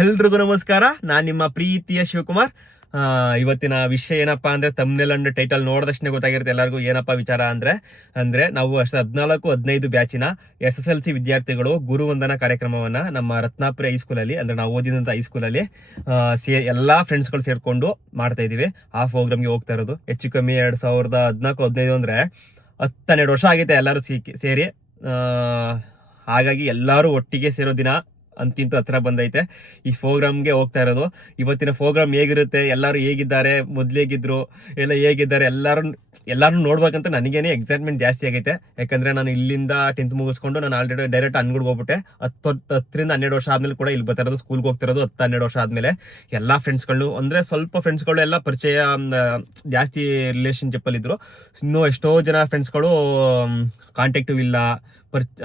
ಎಲ್ರಿಗೂ ನಮಸ್ಕಾರ. ನಾನು ನಿಮ್ಮ ಪ್ರೀತಿಯ ಶಿವಕುಮಾರ್. ಇವತ್ತಿನ ವಿಷಯ ಏನಪ್ಪಾ ಅಂದ್ರೆ ತಮ್ನೆಲ್ ಅಂಡ್ ಟೈಟಲ್ ನೋಡಿದಷ್ಟೇ ಗೊತ್ತಾಗಿರುತ್ತೆ ಎಲ್ಲರಿಗೂ ಏನಪ್ಪಾ ವಿಚಾರ ಅಂದ್ರೆ ನಾವು 14-15 ಬ್ಯಾಚಿನ SSLC ವಿದ್ಯಾರ್ಥಿಗಳು ಗುರುವಂದನಾ ಕಾರ್ಯಕ್ರಮವನ್ನ ನಮ್ಮ ರತ್ನಾಪುರ ಹೈಸ್ಕೂಲಲ್ಲಿ ಅಂದ್ರೆ ನಾವು ಓದಿದಂತ ಹೈಸ್ಕೂಲಲ್ಲಿ ಎಲ್ಲಾ ಫ್ರೆಂಡ್ಸ್ಗಳು ಸೇರ್ಕೊಂಡು ಮಾಡ್ತಾ ಇದೀವಿ. ಆ ಪ್ರೋಗ್ರಾಮ್ಗೆ ಹೋಗ್ತಾ ಇರೋದು ಹೆಚ್ಚು ಕಮ್ಮಿ 2014-15 ಅಂದ್ರೆ 10-12 ವರ್ಷ ಆಗೈತೆ ಎಲ್ಲರೂ ಸೇರಿ. ಹಾಗಾಗಿ ಎಲ್ಲರೂ ಒಟ್ಟಿಗೆ ಸೇರೋ ದಿನ ಅಂತಿಂತೂ ಹತ್ರ ಬಂದೈತೆ. ಈ ಪ್ರೋಗ್ರಾಮ್ಗೆ ಹೋಗ್ತಾ ಇರೋದು. ಇವತ್ತಿನ ಪ್ರೋಗ್ರಾಮ್ ಹೇಗಿರುತ್ತೆ, ಎಲ್ಲರೂ ಹೇಗಿದ್ದಾರೆ, ಮೊದ್ಲೇಗಿದ್ರು ಎಲ್ಲ ಹೇಗಿದ್ದಾರೆ, ಎಲ್ಲರೂ ನೋಡ್ಬೇಕಂತ ನನಗೇನೆ ಎಕ್ಸೈಟ್ಮೆಂಟ್ ಜಾಸ್ತಿ ಆಗೈತೆ. ಯಾಕಂದ್ರೆ ನಾನು ಇಲ್ಲಿಂದ 10th ಮುಗಿಸ್ಕೊಂಡು ನಾನು ಆಲ್ರೆಡಿ ಡೈರೆಕ್ಟ್ ಅನ್ಗುಡ್ಗೆ ಹೋಗ್ಬಿಟ್ಟೆ. 10-12 ವರ್ಷ ಆದ್ಮೇಲೆ ಕೂಡ ಇಲ್ಲಿ ಬರ್ತಾ ಇರೋದು, ಸ್ಕೂಲ್ಗೆ ಹೋಗ್ತಿರೋದು 10-12 ವರ್ಷ ಆದ್ಮೇಲೆ. ಎಲ್ಲಾ ಫ್ರೆಂಡ್ಸ್ಗಳು ಅಂದ್ರೆ ಸ್ವಲ್ಪ ಫ್ರೆಂಡ್ಸ್ಗಳು ಎಲ್ಲ ಪರಿಚಯ ಜಾಸ್ತಿ ರಿಲೇಶನ್ಶಿಪ್ ಅಲ್ಲಿ ಇದ್ರು. ಇನ್ನೂ ಎಷ್ಟೋ ಜನ ಫ್ರೆಂಡ್ಸ್ಗಳು ಕಾಂಟ್ಯಾಕ್ಟು ಇಲ್ಲ,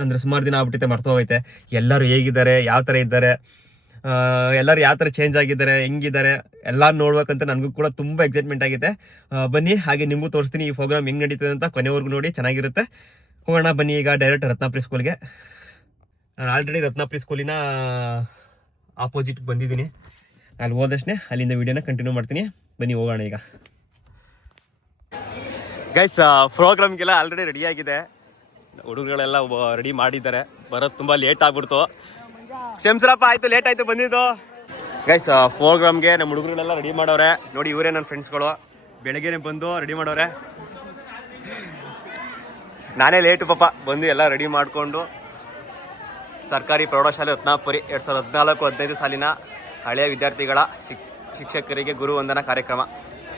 ಅಂದ್ರೆ ಸುಮಾರು ದಿನ ಆಗ್ಬಿಟ್ಟೈತೆ, ಮರ್ತೋಗೈತೆ. ಎಲ್ಲರೂ ಹೇಗಿದ್ದಾರೆ, ಯಾವ ಥರ ಇದ್ದಾರೆ, ಎಲ್ಲರೂ ಯಾವ ಥರ ಚೇಂಜ್ ಆಗಿದ್ದಾರೆ, ಹೆಂಗಿದ್ದಾರೆ ಎಲ್ಲ ನೋಡ್ಬೇಕಂತ ನನಗೂ ಕೂಡ ತುಂಬ ಎಕ್ಸೈಟ್ಮೆಂಟ್ ಆಗಿದೆ. ಬನ್ನಿ, ಹಾಗೆ ನಿಮಗೂ ತೋರಿಸ್ತೀನಿ ಈ ಪ್ರೋಗ್ರಾಮ್ ಹೆಂಗೆ ನಡೀತದೆ ಅಂತ. ಕೊನೆವರೆಗೂ ನೋಡಿ, ಚೆನ್ನಾಗಿರುತ್ತೆ. ಹೋಗೋಣ ಬನ್ನಿ. ಈಗ ಡೈರೆಕ್ಟ್ ರತ್ನಾಪುರಿ ಸ್ಕೂಲ್ಗೆ. ನಾನು ಆಲ್ರೆಡಿ ರತ್ನಾಪುರಿ ಸ್ಕೂಲಿನ ಆಪೋಸಿಟ್ ಬಂದಿದ್ದೀನಿ. ಅಲ್ಲಿ ಹೋದಷ್ಟೇ ಅಲ್ಲಿಂದ ವಿಡಿಯೋನ ಕಂಟಿನ್ಯೂ ಮಾಡ್ತೀನಿ. ಬನ್ನಿ ಹೋಗೋಣ ಈಗ. ಗೈಸ್, ಪ್ರೋಗ್ರಾಮ್ಗೆಲ್ಲ ಆಲ್ರೆಡಿ ರೆಡಿ ಆಗಿದೆ. ಹುಡುಗರುಗಳೆಲ್ಲ ರೆಡಿ ಮಾಡಿದ್ದಾರೆ. ಬರೋದು ತುಂಬ ಲೇಟ್ ಆಗ್ಬಿಡ್ತು. ಕ್ಷಮಿಸ್ರಪ್ಪ, ಆಯಿತು, ಲೇಟ್ ಆಯಿತು ಬಂದಿದ್ದು. ಗೈಸ್, ಪ್ರೋಗ್ರಾಮ್ಗೆ ನಮ್ಮ ಹುಡುಗರುಗಳೆಲ್ಲ ರೆಡಿ ಮಾಡೋರೆ. ನೋಡಿ, ಇವರೇ ನನ್ನ ಫ್ರೆಂಡ್ಸ್ಗಳು. ಬೆಳಗ್ಗೆನೆ ಬಂದು ರೆಡಿ ಮಾಡೋರೆ. ನಾನೇ ಲೇಟು ಪಾಪ. ಬಂದು ಎಲ್ಲ ರೆಡಿ ಮಾಡಿಕೊಂಡು ಸರ್ಕಾರಿ ಪ್ರೌಢಶಾಲೆ ರತ್ನಾಪುರಿ 2014-15 ಸಾಲಿನ ಹಳೆಯ ವಿದ್ಯಾರ್ಥಿಗಳ ಶಿಕ್ಷಕರಿಗೆ ಗುರುವಂದನಾ ಕಾರ್ಯಕ್ರಮ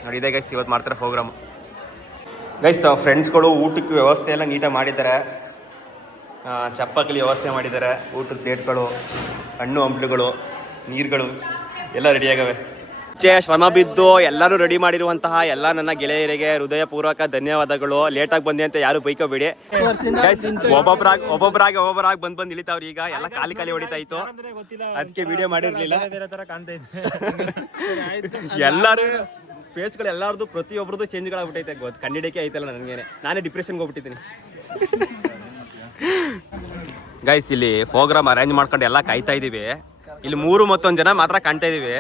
ನೋಡಿದೆ ಗೈಸ್. ಇವತ್ತು ಮಾಡ್ತಾರೆ ಪ್ರೋಗ್ರಾಮು. ಗೈಸ್, ಫ್ರೆಂಡ್ಸ್ಗಳು ಊಟಕ್ಕೆ ವ್ಯವಸ್ಥೆ ಎಲ್ಲ ನೀಟಾಗಿ ಮಾಡಿದ್ದಾರೆ. ಚಪ್ಪಕ್ಕಲಿ ವ್ಯವಸ್ಥೆ ಮಾಡಿದ್ದಾರೆ. ಊಟದ ಪ್ಲೇಟ್ಗಳು, ಹಣ್ಣು ಹಂಪಲುಗಳು, ನೀರುಗಳು ಎಲ್ಲ ರೆಡಿಯಾಗವೆ. ಶ್ರಮ ಬಿದ್ದು ಎಲ್ಲರೂ ರೆಡಿ ಮಾಡಿರುವಂತಹ ಎಲ್ಲ ನನ್ನ ಗೆಳೆಯರಿಗೆ ಹೃದಯಪೂರ್ವಕ ಧನ್ಯವಾದಗಳು. ಲೇಟಾಗಿ ಬಂದೆ ಅಂತ ಯಾರು ಬೈಕೋಬೇಡಿ. ಒಬ್ಬೊಬ್ಬರಾಗಿ ಬಂದು ಇಳಿತಾವ್ರಿ. ಈಗ ಎಲ್ಲ ಖಾಲಿ ಹೊಡಿತಾ ಇತ್ತು, ಅದಕ್ಕೆ ವಿಡಿಯೋ ಮಾಡಿರ್ಲಿಲ್ಲ. ಎಲ್ಲರೂ ಫೇಸ್ಗಳು ಎಲ್ಲರದು ಪ್ರತಿಯೊಬ್ಬರದು ಚೇಂಜ್ಗಳಾಗ್ಬಿಟ್ಟೈತೆ. ಕಂಡಿಡಿಕೆ ಐತಲ್ಲ ನನಗೇನೆ. ನಾನೇ ಡಿಪ್ರೆಷನ್ಗೆ ಹೋಗ್ಬಿಟ್ಟಿದ್ದೀನಿ. ಗೈಸ್, ಇಲ್ಲಿ ಪ್ರೋಗ್ರಾಮ್ ಅರೇಂಜ್ ಮಾಡ್ಕೊಂಡು ಎಲ್ಲ ಕಾಯ್ತಾ ಇದೀವಿ. ಇಲ್ಲಿ 3 ಜನ ಮಾತ್ರ ಕಾಣ್ತಾ ಇದೀವಿ.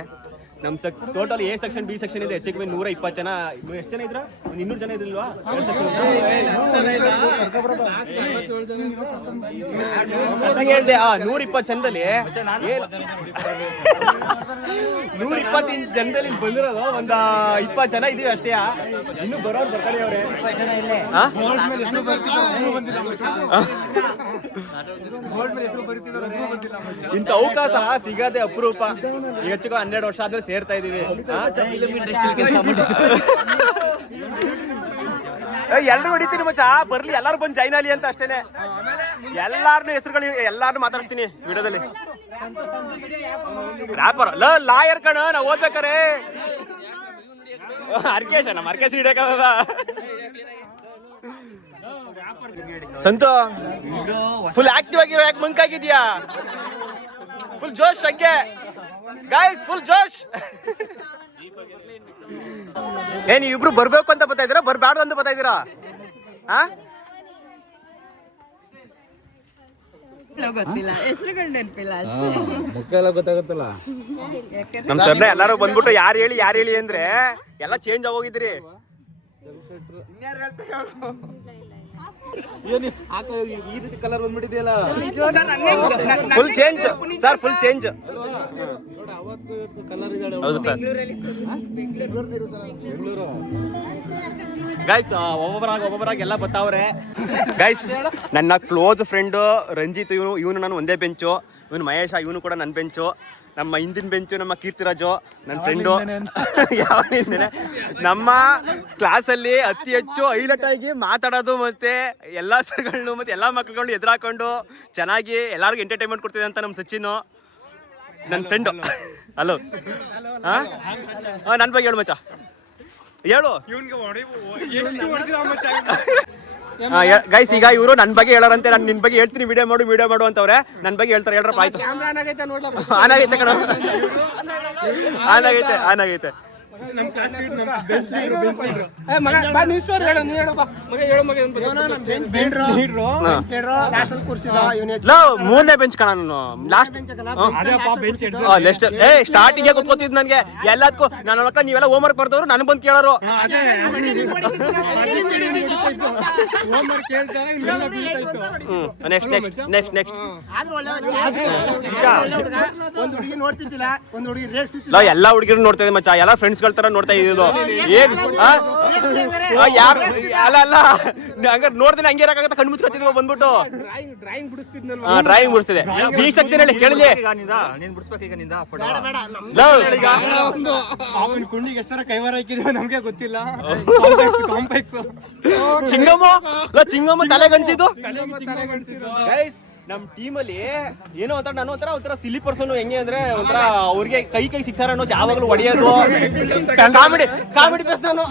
ನಮ್ಮ total A section, B section ಇದೆ. ಹೆಚ್ಚಿಗೆ 120 ಜನ. ಎಷ್ಟು ಜನ ಇದ್ರ? 200 ಜನ ಇದ್ರಿಲ್ವಾ? 120 ಜನದಲ್ಲಿ 120 ಜನದಲ್ಲಿ ಬಂದಿರೋದು ಒಂದು 20 ಜನ ಇದೀವಿ ಅಷ್ಟೇ. ಇನ್ನು ಬರೋರು ಬರ್ತಾರೆ ಅವ್ರೆ. ಇಂಥ ಅವಕಾಶ ಸಿಗದೆ ಅಪರೂಪ. ಹೆಚ್ಚಿಗೆ 12 ವರ್ಷ ಆದ್ರೆ ಸೇರ್ತಾ ಇದೀವಿ. ಎಲ್ರು ಹೊಡಿತೀನಿ ಮಚ್ಚ, ಬರ್ಲಿ ಎಲ್ಲಾರು ಬಂದು ಜಾಯ್ನ್ ಆಗಲಿ ಅಂತ ಅಷ್ಟೇನೆ. ಎಲ್ಲಾರ್ನು ಹೆಸರುಗಳು ಎಲ್ಲಾರ್ನು ಮಾತಾಡ್ತೀನಿ ವಿಡಿಯೋದಲ್ಲಿ. ರ್ಯಾಪರ್ ಲಾಯರ್ ಕಣ, ನಾವು ಓದ್ಬೇಕಾರೆ ನಮ್ಮ ಅರ್ಕೇಶ್ ಹಿಡಿಯಕ್ಕದ. ಸಂತು ಫುಲ್ ಆಕ್ಟಿವ್ ಆಗಿರೋ, ಯಾಕೆ ಮಂಕಾಗಿದ್ಯಾ? ಫುಲ್ ಜೋಶ್ ಹಂಗೆ ಗೈಸ್, ಫುಲ್ ಜೋಶ್. ಏನ್ ಇಬ್ರು ಬರ್ಬೇಕು ಅಂತ ಬರ್ತಾ ಇದೀರಾ, ಬರ್ಬಾರ್ದು ಅಂತ ಬರ್ತಾ ಇದೀರಾ? ಗೊತ್ತಿಲ್ಲ, ಹೆಸರುಗಳು ನೆನಪಿಲ್ಲ ಅಷ್ಟೇ. ಗೊತ್ತಾಗುತ್ತಲ್ಲ. ನಮ್ ಸರ್ನ ಎಲ್ಲಾರು ಬಂದ್ಬಿಟ್ಟು ಯಾರು ಹೇಳಿ ಅಂದ್ರೆ ಎಲ್ಲ ಚೇಂಜ್ ಆಗೋಗಿದ್ರಿ. ಈ ರೀತಿ ಕಲರ್ ಬಂದ್ಬಿಟ್ಟಿದೆಯಲ್ಲ, full change sir, full change. ಹೌದು ಸರ್. ಗೈಸ್, ಒಬ್ಬೊಬ್ಬರಾಗಿ ಎಲ್ಲ ಬರ್ತಾವ್ರೆ. ಗೈಸ್, ನನ್ನ ಕ್ಲೋಸ್ ಫ್ರೆಂಡ್ ರಂಜಿತ್, ಇವನು ನಾನು ಒಂದೇ ಬೆಂಚು. ಇವನು ಮಹೇಶ, ಇವನು ಕೂಡ ನನ್ನ ಬೆಂಚು. ನಮ್ಮ ಹಿಂದಿನ ಬೆಂಚು ನಮ್ಮ ಕೀರ್ತಿರಾಜು, ನನ್ನ ಫ್ರೆಂಡು. ಯಾವಾಗಿಂದನೇ ನಮ್ಮ ಕ್ಲಾಸಲ್ಲಿ ಅತಿ ಹೆಚ್ಚು ಹೈಲೈಟ್ ಆಗಿ ಮಾತಾಡೋದು, ಮತ್ತೆ ಎಲ್ಲ ಸರ್ಗಳನ್ನು ಮತ್ತೆ ಎಲ್ಲ ಮಕ್ಕಳುಗಳನ್ನ ಎದುರಾಕೊಂಡು ಚೆನ್ನಾಗಿ ಎಲ್ಲರಿಗೂ ಎಂಟರ್ಟೈನ್ಮೆಂಟ್ ಕೊಡ್ತಿದೆ ಅಂತ ನಮ್ಮ ಸಚಿನ್, ನನ್ನ ಫ್ರೆಂಡು. ಹಲೋ. ನನ್ನ ಬಗ್ಗೆ ಹೇಳು ಮಚ್ಚ, ಹೇಳು. ಗೈಸ್, ಈಗ ಇವರು ನನ್ನ ಬಗ್ಗೆ ಹೇಳಾರಂತೆ. ನಾನು ನಿನ್ ಬಗ್ಗೆ ಹೇಳ್ತೀನಿ, ವಿಡಿಯೋ ಮಾಡು ಅಂತವ್ರೆ. ನನ್ನ ಬಗ್ಗೆ ಹೇಳ್ತಾರೆ. ಹೇಳ್ರಪ್ಪ. ಆಯ್ತು, ಆನ್ ಆಗೈತೆ ಕಣ, ಆನ್ ಆಗೈತೆ. ಮೂರನೇ ಬೆಂಚ್ ಕಣ ಲಾಸ್ಟ್ ಸ್ಟಾರ್ಟಿಂಗ್ ಕುತ್ಕೋತಿದ್ ನನ್ಗೆ ಎಲ್ಲದಕ್ಕೂ ನಾನು ಮಕ್ಕಳ ನೀವೆಲ್ಲ ಹೋಮ್ ವರ್ಕ್ ಬರ್ದವ್ರು ನನ್ ಬಂದ್ ಕೇಳೋರು ಎಲ್ಲಾ ಹುಡುಗಿರು ನೋಡ್ತಾ ಇದ್ದೆ ಮಚ್ಚ ಎಲ್ಲಾ ಫ್ರೆಂಡ್ಸ್ ಗಳ ತರ ನೋಡ್ತಾ ಇದ್ದು ಯಾರು ಅಲ್ಲ ಅಲ್ಲ ಹಂಗಾರೆ ನೋಡ್ತೀನಿ ಹಂಗೆ ಇರಕಾಗತ್ತ ಕಣ್ಣು ಮುಚ್ಕೊತಿದ್ವಿ ಬಂದ್ಬಿಟ್ಟು ಡ್ರಾಯಿಂಗ್ ಬಿಡಿಸ್ತಿದೆ ಬಿ ಸೆಕ್ಷನ್ ಹೇಳಿ ಕೇಳಲಿ ಕುಂಡಿಗೆ ಎಷ್ಟರ ಕೈವಾರ ಹಾಕಿದ್ವಿ ನಮ್ಗೆ ಗೊತ್ತಿಲ್ಲ ಚಿಂಗಮ್ಮ ತಲೆಗನ್ಸಿದ್ದು ನಮ್ ಟೀಮ್ ಅಲ್ಲಿ ಏನೋ ಒಂಥರ ನಾನು ಒಂಥರ ಸಿಲಿ ಪರ್ಸನ್ ಹೆಂಗೆ ಅಂದ್ರೆ ಒಂಥರ ಅವ್ರಿಗೆ ಕೈ ಸಿಗ್ತಾರ ಅನ್ನೋ ಯಾವಾಗಲೂ ಹೊಡೆಯೋದು ಕಾಮಿಡಿ ಪೀಸ್ ನಾನು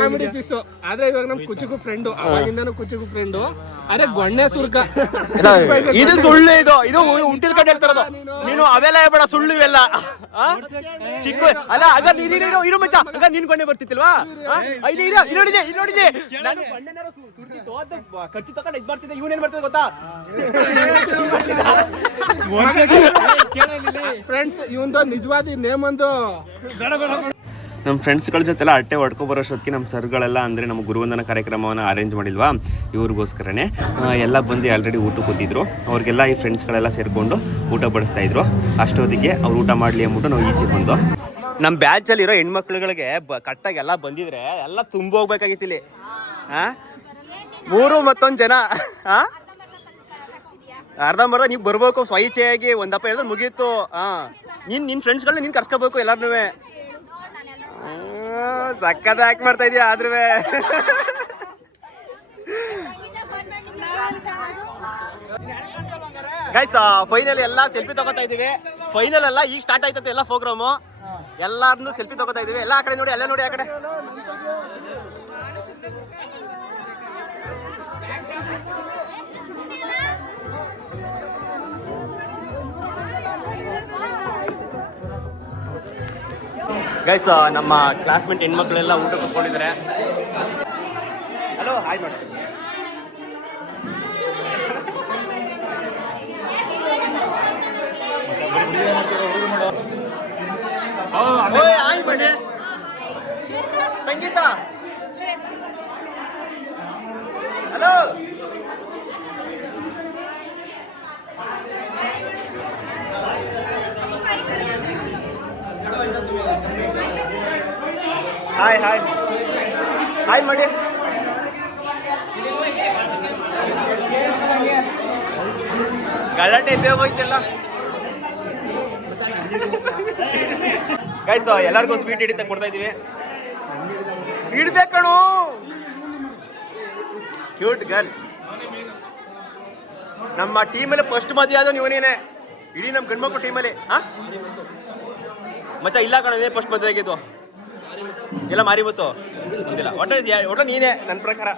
ಕಾಮಿಡಿ ಪೀಸು ಆದ್ರೆ ಇವಾಗ ನಮ್ ಕುಚುಕು ಫ್ರೆಂಡು ಅವಾಗಿಂದನೂ ಕುಚುಕು ಫ್ರೆಂಡು ಅರೆ ಗೊಣ್ಣೆ ಸುರ್ಕ ಇದು ಸುಳ್ಳು ಇದು ಹುಟ್ಟಿದ ಕಡೆ ಹೇಳ್ತಾರದು ನೀನು ಅವೆಲ್ಲ ಬೇಡ ಸುಳ್ಳು ಇವೆಲ್ಲ ಚಿಕ್ಕ ಅಲ್ಲ ಆಗ ಇರೋ ಮಚ್ಚ ಆಗ ನೀನ್ ಗೊಂಡೆ ಬರ್ತಿಲ್ವಾ ಇಲ್ಲಿ ನೋಡಿದೆ ನಾನು ಗೊಂಡೆನಾರು ಸುರ್ತಿತ್ತು ಅದು ಖರ್ಚು ತಗೊಂಡು ಇದ್ ಬರ್ತಿದ್ದೆ ಇವನೇನ್ ಬರ್ತದೆ ಗೊತ್ತಾ ಫ್ರೆಂಡ್ಸ್ ಇವಂದು ನಿಜವಾದ ನೇಮ್ ಒಂದು ನಮ್ಮ ಫ್ರೆಂಡ್ಸ್ಗಳ ಜೊತೆಲ್ಲ ಅಟ್ಟೆ ಹೊಡ್ಕೊ ಬರೋಷ್ಟೊತ್ತಿಗೆ ನಮ್ಮ ಸರ್ಗಳೆಲ್ಲ ಅಂದರೆ ನಮ್ಮ ಗುರುವಂದನ ಕಾರ್ಯಕ್ರಮವನ್ನು ಅರೇಂಜ್ ಮಾಡಿಲ್ವಾ ಇವ್ರಿಗೋಸ್ಕರನೇ ಎಲ್ಲ ಬಂದು ಆಲ್ರೆಡಿ ಊಟ ಕೂತಿದ್ರು ಅವ್ರಿಗೆಲ್ಲ ಈ ಫ್ರೆಂಡ್ಸ್ಗಳೆಲ್ಲ ಸೇರಿಕೊಂಡು ಊಟ ಬಡಿಸ್ತಾಯಿದ್ರು ಅಷ್ಟೊತ್ತಿಗೆ ಅವ್ರು ಊಟ ಮಾಡಲಿ ಅಂದ್ಬಿಟ್ಟು ನಾವು ಈಚೆ ಬಂದು ನಮ್ಮ ಬ್ಯಾಚಲ್ಲಿರೋ ಹೆಣ್ಮಕ್ಳುಗಳಿಗೆ ಕಟ್ಟಾಗಿ ಎಲ್ಲ ಬಂದಿದ್ರೆ ಎಲ್ಲ ತುಂಬ ಹೋಗ್ಬೇಕಾಗಿತ್ತು ಇಲ್ಲಿ ಮೂರು ಮತ್ತೊಂದು ಜನ ಅರ್ಧಂಬರ್ಧ ನೀವು ಬರ್ಬೇಕು ಸ್ವಇಚ್ಛೆಯಾಗಿ ಒಂದಪ್ಪ ಹೇಳಿದ್ರೆ ಮುಗೀತು ನಿನ್ನ ಫ್ರೆಂಡ್ಸ್ಗಳನ್ನ ನೀನು ಕರ್ಸ್ಕೋಬೇಕು ಎಲ್ಲಾರ್ನೂ ಸಕ್ಕದ ಆಕ್ಟ್ ಮಾಡ್ತಾ ಇದೀಯ ಆದ್ರೂ ಗೈಸ್ ಫೈನಲ್ ಎಲ್ಲ ಸೆಲ್ಫಿ ತಗೋತಾ ಇದೀವಿ ಫೈನಲ್ ಎಲ್ಲ ಈಗ ಸ್ಟಾರ್ಟ್ ಆಯ್ತದೆ ಎಲ್ಲ ಪ್ರೋಗ್ರಾಮು ಎಲ್ಲಾರ್ನು ಸೆಲ್ಫಿ ತಗೋತಾ ಇದೀವಿ ಎಲ್ಲ ಆ ಕಡೆ ನೋಡಿ ಎಲ್ಲ ನೋಡಿ ಆ ಕಡೆ ಗೈಸ್ ನಮ್ಮ ಕ್ಲಾಸ್ಮೇಟ್ ಹೆಣ್ಮಕ್ಳೆಲ್ಲ ಊಟ ಕೂತ್ಕೊಂಡಿದ್ದಾರೆ ಹಲೋ ಹಾಯ್ ಮಾಡಿ ಹಾಯ್ ಮಾಡಿ ಸಂಗೀತ ಹಲೋ ಹಾಯ್ ಹಾಯ್ ಹಾಯ್ ಮಾಡಿ ಗಲಾಟೆ ಬೇಗ ಹೋಯ್ತಲ್ಲ ಗೈಸ್ ಎಲ್ಲರಿಗೂ ಸ್ವೀಟ್ ಹಿಡಿತ ಕೊಡ್ತಾ ಇದೀವಿ ಹಿಡ್ಬೇಕು ಕಣು ಕ್ಯೂಟ್ ಗರ್ಲ್ ನಮ್ಮ ಟೀಮಲ್ಲಿ ಫಸ್ಟ್ ಮದುವೆ ಆದ ನೀವನೇನೆ ಇಡೀ ನಮ್ಮ ಗಂಡ್ಮಕ್ಳು ಟೀಮಲ್ಲಿ ಮಚ್ಚ ಇಲ್ಲ ಕಣ ನೀನೇ ಫಸ್ಟ್ ಮದುವೆ ಆಗಿದ್ದು ಎಲ್ಲ ಮಾರಿ ಬತ್ತು ಗೊತ್ತಿಲ್ಲ ಒಟ್ಟು ನೀನೇ ನನ್ನ ಪ್ರಕಾರ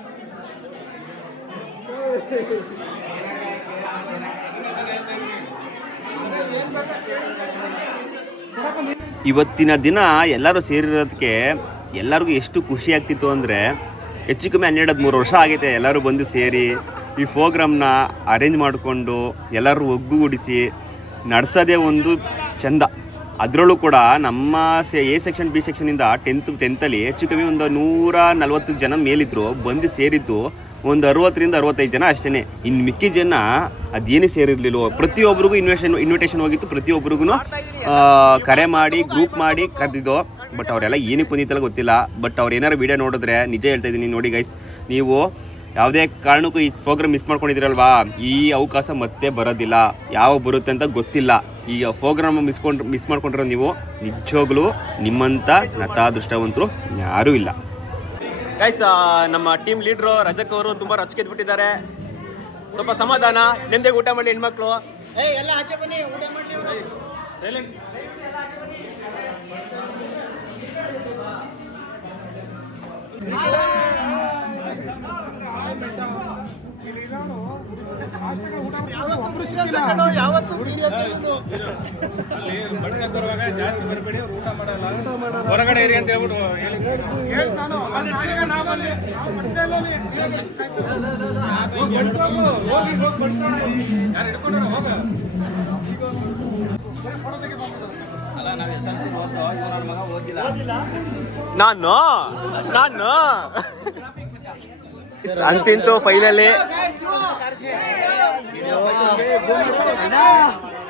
ಇವತ್ತಿನ ದಿನ ಎಲ್ಲರೂ ಸೇರಿರೋದಕ್ಕೆ ಎಲ್ಲರಿಗೂ ಎಷ್ಟು ಖುಷಿ ಆಗ್ತಿತ್ತು ಅಂದರೆ ಹೆಚ್ಚು ಕಮ್ಮಿ 12-13 ವರ್ಷ ಆಗೈತೆ ಎಲ್ಲರೂ ಬಂದು ಸೇರಿ ಈ ಪ್ರೋಗ್ರಾಮ್ನ ಅರೇಂಜ್ ಮಾಡಿಕೊಂಡು ಎಲ್ಲರೂ ಒಗ್ಗೂಡಿಸಿ ನಡೆಸೋದೇ ಒಂದು ಚಂದ. ಅದರಲ್ಲೂ ಕೂಡ ನಮ್ಮ ಎ ಸೆಕ್ಷನ್ ಬಿ ಸೆಕ್ಷನಿಂದ ಟೆಂತಲ್ಲಿ ಹೆಚ್ಚು ಕಮ್ಮಿ ಒಂದು 140 ಜನ ಮೇಲಿದ್ರು ಬಂದು ಸೇರಿದ್ದು ಒಂದು 60-65 ಜನ ಅಷ್ಟೇ. ಇನ್ನು ಮಿಕ್ಕಿ ಜನ ಅದೇನೇ ಸೇರಿರಲಿಲ್ಲ. ಪ್ರತಿಯೊಬ್ಬರಿಗೂ ಇನ್ವಿಟೇಷನ್ ಹೋಗಿತ್ತು, ಪ್ರತಿಯೊಬ್ಬರಿಗೂ ಕರೆ ಮಾಡಿ ಗ್ರೂಪ್ ಮಾಡಿ ಕರೆದಿದ್ದು. ಬಟ್ ಅವರೆಲ್ಲ ಏನಕ್ಕೆ ಬಂದಿತ್ತಲ್ಲ ಗೊತ್ತಿಲ್ಲ. ಬಟ್ ಅವ್ರು ಏನಾರು ವೀಡಿಯೋ ನೋಡಿದ್ರೆ ನಿಜ ಹೇಳ್ತಾ ಇದ್ದೀನಿ, ನೋಡಿ ಗೈಸ್, ನೀವು ಯಾವುದೇ ಕಾರಣಕ್ಕೂ ಈ ಪ್ರೋಗ್ರಾಮ್ ಮಿಸ್ ಮಾಡ್ಕೊಂಡಿದ್ದೀರಲ್ವಾ, ಈ ಅವಕಾಶ ಮತ್ತೆ ಬರೋದಿಲ್ಲ. ಯಾವ ಬರುತ್ತೆ ಅಂತ ಗೊತ್ತಿಲ್ಲ. ಈ ಪ್ರೋಗ್ರಾಮ್ ಮಿಸ್ ಮಾಡ್ಕೊಂಡಿರೋ ನೀವು ನಿಜವಾಗ್ಲೂ ನಿಮ್ಮಂಥ ನತಾದೃಷ್ಟವಂತರು ಯಾರೂ ಇಲ್ಲ. ಗೈಸ್, ನಮ್ಮ ಟೀಮ್ ಲೀಡ್ರು ರಜಕ್ ಅವರು ತುಂಬ ರಚಿಕೆದ್ಬಿಟ್ಟಿದ್ದಾರೆ. ಸ್ವಲ್ಪ ಸಮಾಧಾನ, ನೆಮ್ಮದಿಗೆ ಊಟ ಮಾಡಲಿ ಹೆಣ್ಮಕ್ಳು. ಎಲ್ಲ ಆಚೆ ಬನ್ನಿ, ಊಟ ಮಾಡಿ. ಹೊರಗಡೆ ಇರಿ ಅಂತ ಹೇಳ್ಬಿಟ್ಟು ನಾನು ಅಂತಿಂತೂ ಫೈನಲಿ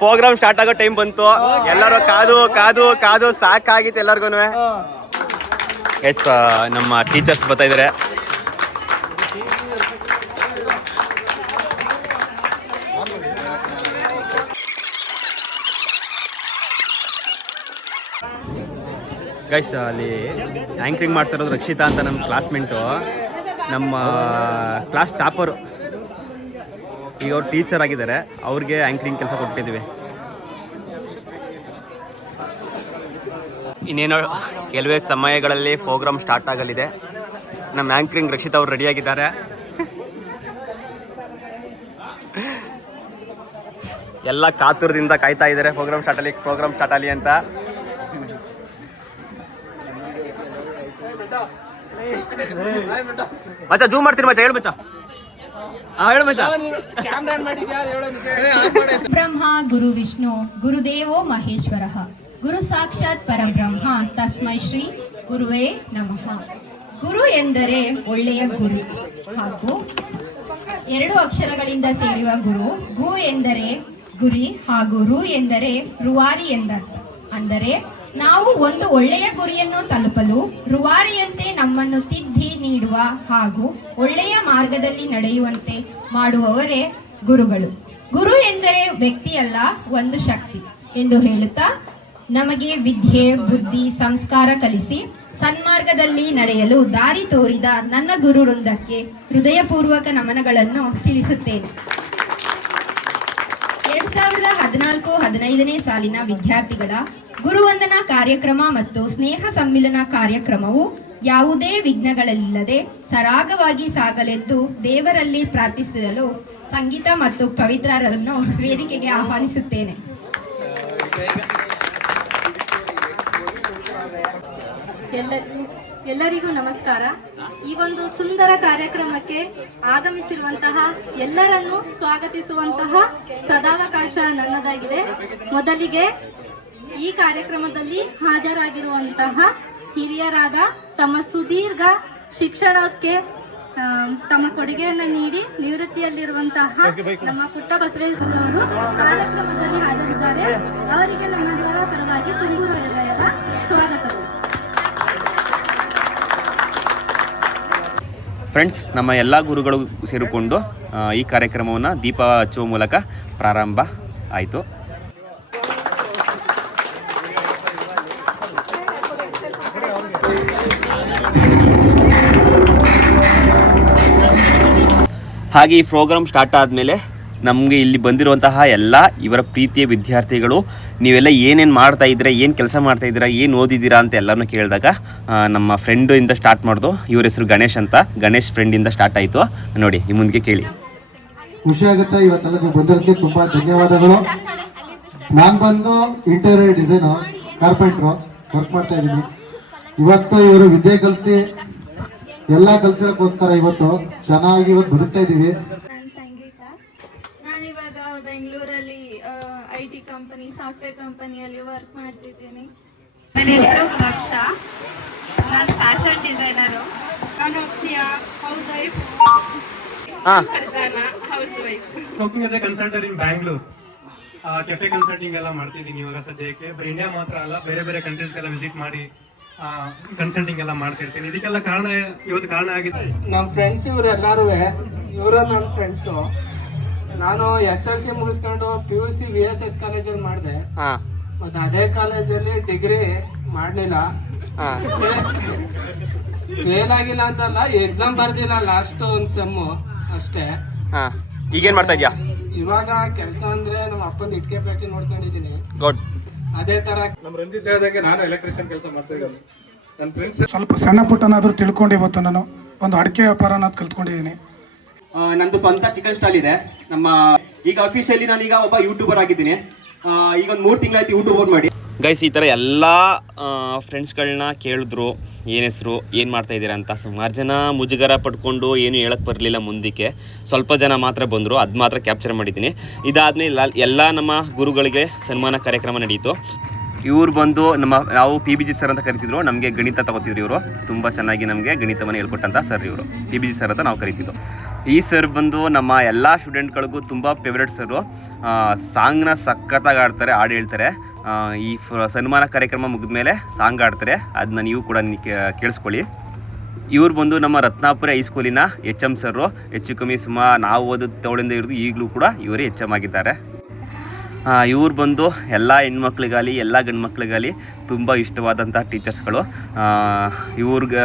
ಪ್ರೋಗ್ರಾಮ್ ಸ್ಟಾರ್ಟ್ ಆಗೋ ಟೈಮ್ ಬಂತು. ಎಲ್ಲರೂ ಕಾದು ಕಾದು ಕಾದು ಸಾಕಾಗಿತ್ತು ಎಲ್ಲರಿಗೂ. ಎಸ್, ನಮ್ಮ ಟೀಚರ್ಸ್ ಬರ್ತಾ ಇದಾರೆ. ಗೈಸ್, ಅಲ್ಲಿ ಆ್ಯಂಕರಿಂಗ್ ಮಾಡ್ತಾ ಇರೋದು ರಕ್ಷಿತಾ ಅಂತ ನಮ್ಮ ಕ್ಲಾಸ್ಮೇಟು, ನಮ್ಮ ಕ್ಲಾಸ್ ಟಾಪರು. ಈಗ ಅವ್ರು ಟೀಚರ್ ಆಗಿದ್ದಾರೆ, ಅವ್ರಿಗೆ ಆ್ಯಂಕರಿಂಗ್ ಕೆಲಸ ಕೊಟ್ಟಿದ್ದೀವಿ. ಇನ್ನೇನೋ ಕೆಲವೇ ಸಮಯಗಳಲ್ಲಿ ಪ್ರೋಗ್ರಾಮ್ ಸ್ಟಾರ್ಟ್ ಆಗಲಿದೆ. ನಮ್ಮ ಆ್ಯಂಕರಿಂಗ್ ರಕ್ಷಿತಾ ಅವ್ರು ರೆಡಿಯಾಗಿದ್ದಾರೆ. ಎಲ್ಲ ಕಾತುರದಿಂದ ಕಾಯ್ತಾ ಇದ್ದಾರೆ ಪ್ರೋಗ್ರಾಮ್ ಸ್ಟಾರ್ಟ್ ಆಗಲಿ ಅಂತ. ಮಚ್ಚ ಜೂಮ್ ಮಾಡ್ತೀನಿ ಮಚ್ಚ, ಹೇಳು ಮಚ್ಚ. ಹೇಳು ಮಚ್ಚ. ಬ್ರಹ್ಮ ಗುರು ವಿಷ್ಣು ಗುರುದೇವೋ ಮಹೇಶ್ವರಃ ಗುರು ಸಾಕ್ಷಾತ್ ಪರಬ್ರಹ್ಮ ತಸ್ಮೈ ಶ್ರೀ ಗುರುವೇ ನಮಃ. ಗುರು ಎಂದರೆ ಒಳ್ಳೆಯ ಗುರು ಹಾಗೂ 2 ಅಕ್ಷರಗಳಿಂದ ಸೇರಿರುವ ಗುರು. ಗು ಎಂದರೆ ಗುರಿ ಹಾಗೂ ರು ಎಂದರೆ ರೂವಾರಿ ಎಂದರ್ಥ. ಅಂದರೆ ನಾವು ಒಂದು ಒಳ್ಳೆಯ ಗುರಿಯನ್ನು ತಲುಪಲು ರೂವಾರಿಯಂತೆ ನಮ್ಮನ್ನು ತಿದ್ದಿ ನೀಡುವ ಹಾಗೂ ಒಳ್ಳೆಯ ಮಾರ್ಗದಲ್ಲಿ ನಡೆಯುವಂತೆ ಮಾಡುವವರೇ ಗುರುಗಳು. ಗುರು ಎಂದರೆ ವ್ಯಕ್ತಿಯಲ್ಲ, ಒಂದು ಶಕ್ತಿ ಎಂದು ಹೇಳುತ್ತಾ ನಮಗೆ ವಿದ್ಯೆ, ಬುದ್ಧಿ, ಸಂಸ್ಕಾರ ಕಲಿಸಿ ಸನ್ಮಾರ್ಗದಲ್ಲಿ ನಡೆಯಲು ದಾರಿ ತೋರಿದ ನನ್ನ ಗುರು ವೃಂದಕ್ಕೆ ಹೃದಯಪೂರ್ವಕ ನಮನಗಳನ್ನು ತಿಳಿಸುತ್ತೇನೆ. 2014-15ನೇ ಸಾಲಿನ ವಿದ್ಯಾರ್ಥಿಗಳ ಗುರುವಂದನಾ ಕಾರ್ಯಕ್ರಮ ಮತ್ತು ಸ್ನೇಹ ಸಮ್ಮಿಲನ ಕಾರ್ಯಕ್ರಮವು ಯಾವುದೇ ವಿಘ್ನಗಳಿಲ್ಲದೆ ಸರಾಗವಾಗಿ ಸಾಗಲೆಂದು ದೇವರಲ್ಲಿ ಪ್ರಾರ್ಥಿಸಲು ಸಂಗೀತ ಮತ್ತು ಪವಿತ್ರರನ್ನು ವೇದಿಕೆಗೆ ಆಹ್ವಾನಿಸುತ್ತೇನೆ. ಎಲ್ಲರಿಗೂ ನಮಸ್ಕಾರ. ಈ ಒಂದು ಸುಂದರ ಕಾರ್ಯಕ್ರಮಕ್ಕೆ ಆಗಮಿಸಿರುವಂತಹ ಎಲ್ಲರನ್ನೂ ಸ್ವಾಗತಿಸುವಂತಹ ಸದಾವಕಾಶ ನನ್ನದಾಗಿದೆ. ಮೊದಲಿಗೆ ಈ ಕಾರ್ಯಕ್ರಮದಲ್ಲಿ ಹಾಜರಾಗಿರುವಂತಹ ಹಿರಿಯರಾದ ತಮ್ಮ ಸುದೀರ್ಘ ಶಿಕ್ಷಣಕ್ಕೆ ತಮ್ಮ ಕೊಡುಗೆಯನ್ನು ನೀಡಿ ನಿವೃತ್ತಿಯಲ್ಲಿರುವಂತಹ ನಮ್ಮ ಪುಟ್ಟ ಬಸವೇಶ್ವರವರು ಕಾರ್ಯಕ್ರಮದಲ್ಲಿ ಹಾಜರಿದ್ದಾರೆ. ಅವರಿಗೆ ನಮ್ಮೆಲ್ಲರ ಪರವಾಗಿ ತುಂಬು ಹೃದಯದ ಸ್ವಾಗತಗಳು. ಫ್ರೆಂಡ್ಸ್, ನಮ್ಮ ಎಲ್ಲ ಗುರುಗಳು ಸೇರಿಕೊಂಡು ಈ ಕಾರ್ಯಕ್ರಮವನ್ನು ದೀಪ ಹಚ್ಚುವ ಮೂಲಕ ಪ್ರಾರಂಭ ಆಯಿತು. ಹಾಗೆ ಈ ಪ್ರೋಗ್ರಾಮ್ ಸ್ಟಾರ್ಟ್ ಆದಮೇಲೆ ನಮಗೆ ಇಲ್ಲಿ ಬಂದಿರುವಂತಹ ಎಲ್ಲ ಇವರ ಪ್ರೀತಿಯ ವಿದ್ಯಾರ್ಥಿಗಳು ನೀವೆಲ್ಲ ಏನೇನು ಮಾಡ್ತಾ ಇದ್ದೀರಾ, ಏನು ಕೆಲಸ ಮಾಡ್ತಾ ಇದ್ದೀರಾ, ಏನು ಓದಿದ್ದೀರಾ ಅಂತ ಎಲ್ಲನೂ ಕೇಳಿದಾಗ ನಮ್ಮ ಫ್ರೆಂಡಿಂದ ಸ್ಟಾರ್ಟ್ ಮಾಡೋದು. ಇವ್ರ ಹೆಸರು ಗಣೇಶ್ ಅಂತ. ಗಣೇಶ್ ಫ್ರೆಂಡಿಂದ ಸ್ಟಾರ್ಟ್ ಆಯಿತು. ನೋಡಿ, ಈ ಮುಂದೆ ಕೇಳಿ. ಖುಷಿ ಆಗುತ್ತೆ ಇವತ್ತೆಲ್ಲ ಬಂದಿರೋದಕ್ಕೆ ತುಂಬ ಧನ್ಯವಾದಗಳು. ನಾನು ಬಂದು ಇಂಟೀರಿಯರ್ ಡಿಸೈನು ಕಾರ್ಪೆಂಟ್ರು ವರ್ಕ್ ಮಾಡ್ತಾ ಇದ್ದೀನಿ. ಇವತ್ತು ಇವರು ವಿದ್ಯೆ ಕಲಿಸಿ ಎಲ್ಲ ಕಲಿಸೋಕ್ಕೋಸ್ಕರ ಇವತ್ತು ಚೆನ್ನಾಗಿ ಇವತ್ತು ಬದುಕ್ತಾ ಇದ್ದೀವಿ. ನಾನಿವಾಗ ಬೆಂಗಳೂರಲ್ಲಿ IT ಕಂಪನಿ, ಸಾಫ್ಟ್ವೇರ್ ಕಂಪನಿಯಲ್ಲಿ ವರ್ಕ್ ಮಾಡ್ತಿದ್ದೀನಿ. ನನ್ನ ಹೆಸರು ಲಕ್ಷ. ನಾನು ಫ್ಯಾಷನ್ ಡಿಸೈನರು. ನಾನು house wife. Working as a consulter in Bangalore. Cafe consulting ಎಲ್ಲ ಮಾಡ್ತಿದ್ದೀನಿ ಇವಾಗ ಸದ್ಯಕ್ಕೆ. ಬರೀ ಇಂಡಿಯಾ ಮಾತ್ರ ಅಲ್ಲ, ಬೇರೆ ಬೇರೆ ಕಂಟ್ರೀಸ್ಗೆಲ್ಲ ವಿಸಿಟ್ ಮಾಡಿ ಕನ್ಸಲ್ಟಿಂಗ್ ಎಲ್ಲ ಮಾಡ್ತಿರ್ತೀನಿ. ಇದಕ್ಕೆಲ್ಲ ಕಾರಣ ಆಗಿದೆ ನಮ್ಮ ಫ್ರೆಂಡ್ಸ್ ಇವರೆಲ್ಲರೂ. ಇವರ ನನ್ನ ಫ್ರೆಂಡ್ಸು. ನಾನು SLC ಮುಗಿಸ್ಕೊಂಡು PUC VSS ಕಾಲೇಜಲ್ಲಿ ಮಾಡಿದೆ. ಮತ್ತು ಅದೇ ಕಾಲೇಜಲ್ಲಿ ಡಿಗ್ರಿ ಮಾಡಲಿಲ್ಲ. ಫೇಲ್ ಆಗಿಲ್ಲ ಅಂತಲ್ಲ, ಎಕ್ಸಾಮ್ ಬರ್ದಿಲ್ಲ, ಲಾಸ್ಟ್ ಒಂದು ಸೆಮ್ಮು ಅಷ್ಟೇ. ಈಗೇನು ಮಾಡ್ತಾ ಇದೆಯಾ? ಇವಾಗ ಕೆಲಸ ಅಂದರೆ ನಮ್ಮ ಅಪ್ಪಂದು ಇಟ್ಕೆ ಫ್ಯಾಕ್ಟ್ರಿ ನೋಡ್ಕೊಂಡಿದ್ದೀನಿ. ಅದೇ ಥರ ನಮ್ಮ ರಂಜಿತ್ ಹೇಳಿದಾಗೆ ನಾನು ಎಲೆಕ್ಟ್ರಿಷಿಯನ್ ಕೆಲಸ ಮಾಡ್ತಾ ಇದ್ದೀನಿ. ನನ್ನ ಫ್ರೆಂಡ್ಸ್ ಸ್ವಲ್ಪ ಸಣ್ಣ ಪುಟ್ಟನಾದರೂ ತಿಳ್ಕೊಂಡು ಇವತ್ತು ನಾನು ಒಂದು ಅಡಿಕೆ ವ್ಯಾಪಾರ ಅನ್ನೋದು ಕಲ್ತ್ಕೊಂಡಿದ್ದೀನಿ. ನಂದು ಸ್ವಂತ ಚಿಕನ್ ಸ್ಟಾಲ್ ಇದೆ. ನಮ್ಮ ಈಗ ಅಫಿಷಿಯಲಿ ನಾನೀಗ ಒಬ್ಬ ಯೂಟ್ಯೂಬರ್ ಆಗಿದ್ದೀನಿ. ಈಗ ಒಂದು 3 ತಿಂಗಳಾಯ್ತು ಯೂಟ್ಯೂಬರ್ ಮಾಡಿ. ಗೈಸ್, ಈ ಥರ ಎಲ್ಲ ಫ್ರೆಂಡ್ಸ್ಗಳನ್ನ ಕೇಳಿದ್ರು ಏನು ಹೆಸರು, ಏನು ಮಾಡ್ತಾ ಇದ್ದೀರಾ ಅಂತ. ಸುಮಾರು ಜನ ಮುಜುಗರ ಪಡ್ಕೊಂಡು ಏನು ಹೇಳಕ್ಕೆ ಬರಲಿಲ್ಲ ಮುಂದಕ್ಕೆ. ಸ್ವಲ್ಪ ಜನ ಮಾತ್ರ ಬಂದರು, ಅದು ಮಾತ್ರ ಕ್ಯಾಪ್ಚರ್ ಮಾಡಿದ್ದೀನಿ. ಇದಾದಮೇಲೆ ಎಲ್ಲ ನಮ್ಮ ಗುರುಗಳಿಗೆ ಸನ್ಮಾನ ಕಾರ್ಯಕ್ರಮ ನಡೀತು. ಇವ್ರು ಬಂದು ನಾವು PBG ಸರ್ ಅಂತ ಕರಿತಿದ್ರು. ನಮಗೆ ಗಣಿತ ತಗೋತಿದ್ರು ಇವರು. ತುಂಬ ಚೆನ್ನಾಗಿ ನಮಗೆ ಗಣಿತವನ್ನು ಹೇಳ್ಕೊಟ್ಟಂಥ ಸರ್ ಇವರು. PBG ಸರ್ ಅಂತ ನಾವು ಕರಿತಿದ್ದು. ಈ ಸರ್ ಬಂದು ನಮ್ಮ ಎಲ್ಲ ಸ್ಟೂಡೆಂಟ್ಗಳಿಗೂ ತುಂಬ ಫೇವ್ರೇಟ್ ಸರು. ಸಾಂಗ್ನ ಸಖತ್ತಾಗಿ ಆಡ್ತಾರೆ, ಹಾಡು ಹೇಳ್ತಾರೆ. ಈ ಸನ್ಮಾನ ಕಾರ್ಯಕ್ರಮ ಮುಗಿದ ಮೇಲೆ ಸಾಂಗ್ ಆಡ್ತಾರೆ, ಅದನ್ನ ನೀವು ಕೂಡ ಕೇಳಿಸ್ಕೊಳ್ಳಿ. ಇವ್ರು ಬಂದು ನಮ್ಮ ರತ್ನಾಪುರ ಹೈಸ್ಕೂಲಿನ HM ಸರು. ಹೆಚ್ಚು ಕಮ್ಮಿ ನಾವು ಓದೋದು ತವಳಿಂದ ಹಿಡಿದು ಈಗಲೂ ಕೂಡ ಇವರೇ HM ಆಗಿದ್ದಾರೆ. ಇವ್ರು ಬಂದು ಎಲ್ಲ ಹೆಣ್ಮಕ್ಳಿಗಾಗಲಿ ಎಲ್ಲ ಗಂಡು ಮಕ್ಳಿಗಾಗಲಿ ತುಂಬ ಇಷ್ಟವಾದಂಥ ಟೀಚರ್ಸ್ಗಳು. ಇವ್ರಿಗೆ